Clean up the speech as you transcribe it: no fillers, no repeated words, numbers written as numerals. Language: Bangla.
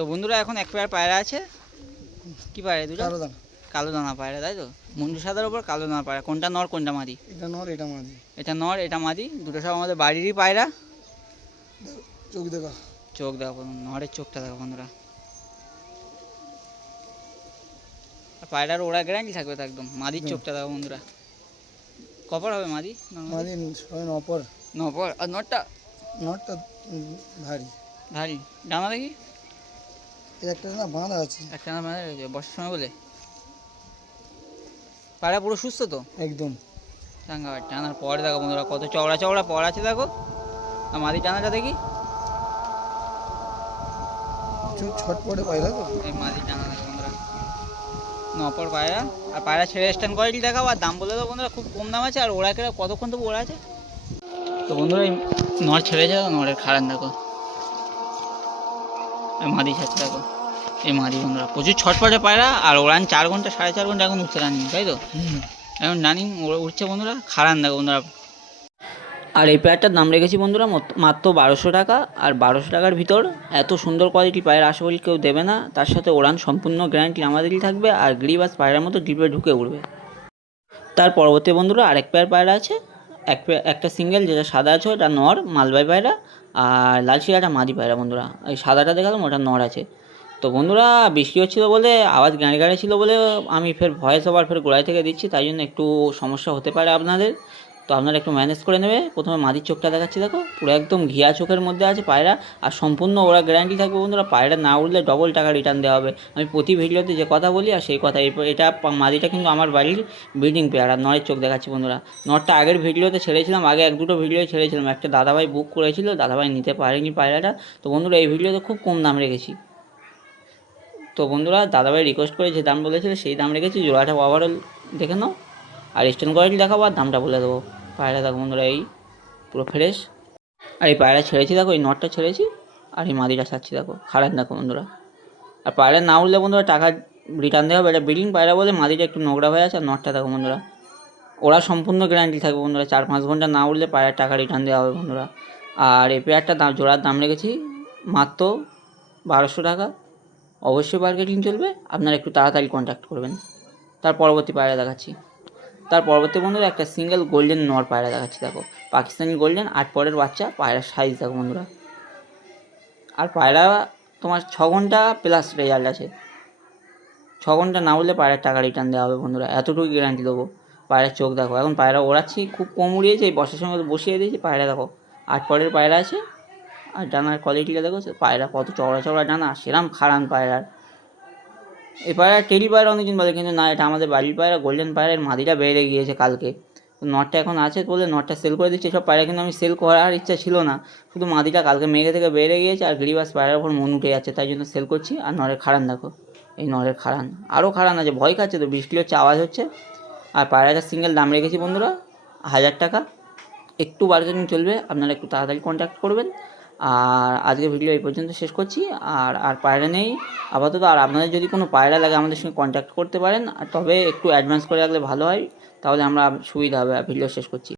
তো বন্ধুরা এখন এক পেয়ার পায়রা আছে। কি পায়রা দুটো? কালো দানা। কালো দানা পায়রা, তাই তো? মুন্ডু সাদার ওপর কালো দানা পায়রা। কোনটা নর কোনটা মাদি? এটা নর এটা মাদি। এটা নর এটা মাদি, দুটো সব আমাদের বাড়িরই পায়রা। চোখ দেখা, চোখ দেখো, নরের চোখটা দেখো বন্ধুরা। পায়রার ওরা গ্যারান্টি থাকবে তো একদম। মাদির চোখটা দেখো বন্ধুরা। কপার হবে মাদি? মাদি সবাই নপর। নপর। আর নরটা? নরটা ভারী ধারি। ডানা দেখি। এর একটা না বাঁধা আছে, একটা না বাঁধা রয়েছে বর্ষার সময় বলে। পায়রা পুরো সুস্থ তো একদম। চাঙ্গা। টানার পরে দেখো বন্ধুরা কত চওড়া চওড়া পর আছে দেখো। আর মাদি টানাটা দেখি। ছটপটে পায়রা তো। এই মাদি টানা দেখো বন্ধুরা, নপর পায়রা। আর পায়রা ছেড়ে স্ট্যান্ড কোয়ালিটি দেখাও। আর দাম বলে দাও বন্ধুরা, খুব কম দাম আছে। আর ওরা কেরা কতক্ষণ তবু ওরা আছে। তো বন্ধুরা এই নর ছেড়েছে, নরের খারান দেখো। মাদি ছাড়ছে দেখো, এই মাদি বন্ধুরা প্রচুর ছটপটে পায়রা। আর ওড়ান 4 ঘন্টা 4.5 ঘন্টা এখন উঠছে রানিং, তাই তো? এখন রানিং উঠছে বন্ধুরা। খারান দেখো বন্ধুরা। আর এই পেয়ারটার দাম রেখেছি বন্ধুরা মাত্র 1200 টাকা। আর 1200 টাকার ভিতর এত সুন্দর কোয়ালিটি পায়রা আশা করি কেউ দেবে না। তার সাথে ওড়ান সম্পূর্ণ গ্যারান্টি আমাদেরই থাকবে। আর গ্রিবাস পায়রার মতো ডিপে ঢুকে উঠবে। তার পরবর্তী বন্ধুরা আরেক পেয়ার পায়রা আছে। একটা সিঙ্গেল যেটা সাদা আছে ওটা নর মালবাই পায়রা। আর লাল শিরাটা মাদি পায়রা বন্ধুরা। এই সাদাটা দেখালাম ওটা নর আছে। তো বন্ধুরা বৃষ্টি হচ্ছিলো বলে, আওয়াজ গাড়ি গাড়ি ছিল বলে আমি ভয়েস ওভার গোড়ায় থেকে দিচ্ছি, তাই জন্য একটু সমস্যা হতে পারে আপনাদের। তো আপনারা একটু ম্যানেজ করে নেবে। প্রথমে মাদির চোখটা দেখাচ্ছি দেখো, পুরো একদম ঘিয়া চোখের মধ্যে আছে পায়রা। আর সম্পূর্ণ ওরা গ্যারান্টি থাকবে বন্ধুরা, পায়রা না উঠলে ডবল টাকা রিটার্ন দেওয়া হবে। আমি প্রতি ভিডিওতে যে কথা বলি আর সেই কথা। এটা মাদিটা কিন্তু আমার বাড়ির ব্রিডিং পেয়ার। আর নরের চোখ দেখাচ্ছি বন্ধুরা। নরটা আগের ভিডিওতে ছেড়েছিলাম, আগে 1-2 ভিডিও ছেড়েছিলাম। একটা দাদাভাই বুক করেছিল, দাদাভাই নিতে পারেনি পায়রাটা। তো বন্ধুরা এই ভিডিওতে খুব কম দাম রেখেছি। তো বন্ধুরা দাদাভাই রিকোয়েস্ট করে যে দাম বলেছিল সেই দাম রেখেছি। জোড়াটা ওভারঅল দেখে নাও। আর স্ট্যান্ড কোয়ালিটি দেখাবো আর দামটা বলে দেবো। পায়রা দেখো বন্ধুরা, এই পুরো ফ্রেশ। আর এই পায়রা ছেড়েছি দেখো, এই নটটা ছেড়েছি। আর এই মাদিটা ছাড়ছি দেখো, খারাপ দেখো বন্ধুরা। আর পায়রা না উঠলে বন্ধুরা টাকা রিটার্ন দেওয়া হবে। এটা ব্রিডিং পায়রা বলে মাদিটা একটু নোংরা হয়ে আছে। আর নটটা দেখো বন্ধুরা, ওরা সম্পূর্ণ গ্যারান্টি থাকবে বন্ধুরা। 4-5 ঘন্টা না উঠলে পায়রার টাকা রিটার্ন দেওয়া হবে বন্ধুরা। আর এই পেয়ারটা দাম জোড়ার দাম রেখেছি মাত্র 1200 টাকা। অবশ্যই মার্কেটিং চলবে, আপনারা একটু তাড়াতাড়ি কন্ট্যাক্ট করবেন। তার পরবর্তী পায়রা দেখাচ্ছি। তার পরবর্তী বন্ধুরা একটা সিঙ্গেল গোল্ডেন নর পায়রা দেখাচ্ছি দেখো, পাকিস্তানি গোল্ডেন 8 পরের বাচ্চা। পায়রার সাইজ দেখো বন্ধুরা। আর পায়রা তোমার 6 ঘন্টা প্লাস রেজাল্ট আছে। 6 ঘন্টা না উঠলে পায়রার টাকা রিটার্ন দেওয়া হবে বন্ধুরা, এতটুকু গ্যারান্টি দেবো। পায়রার চোখ দেখো, এখন পায়রা ওড়াচ্ছি খুব কম উড়িয়েছে, এই বর্ষার সময় বসিয়ে দিয়েছি। পায়রা দেখো 8 পরের পায়রা আছে। আর ডানার কোয়ালিটিটা দেখো, পায়রা কত চওড়া চওড়া ডানা, সেরাম খারান পায়রার। এই পায়রা টেরি পায়রা অনেকদিন বলে, কিন্তু না, এটা আমাদের বাড়ির পায়রা গোল্ডেন পায়রার মাদিটা বেড়ে গিয়েছে কালকে। তো নটটা এখন আছে বলে নটটা সেল করে দিচ্ছে। সব পায়রা কিন্তু আমি সেল করার ইচ্ছা ছিল না, শুধু মাদিটা কালকে মেঘে থেকে বেড়ে গিয়েছে। আর গিরিবাস পায়রার ওপর মন উঠে যাচ্ছে, তাই জন্য সেল করছি। আর নরের খারান দেখো, এই নরের খারান আরও খারান আছে, ভয় খাচ্ছে তো, বৃষ্টি হচ্ছে আওয়াজ হচ্ছে। আর পায়রাটার সিঙ্গেল দাম রেখেছি বন্ধুরা 1000 টাকা। একটু বার্গেনিং চলবে, আপনারা একটু তাড়াতাড়ি কন্ট্যাক্ট করবেন। আর আজকের ভিডিও এই পর্যন্ত শেষ করছি। আর পায়রা নেই আপাতত। আর আপনাদের যদি কোনো পায়রা লাগে আমাদের সঙ্গে কন্ট্যাক্ট করতে পারেন, আর তবে একটু অ্যাডভান্স করে রাখলে ভালো হয়, তাহলে আমরা সুবিধা হবে। ভিডিও শেষ করছি।